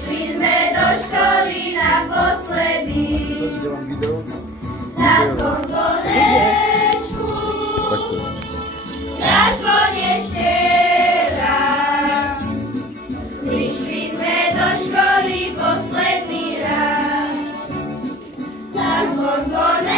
Prišli sme do školy na posledný. Zazvon zvonečku. Zazvon ešte raz. Prišli sme do školy posledný raz. Zazvon zvonečku.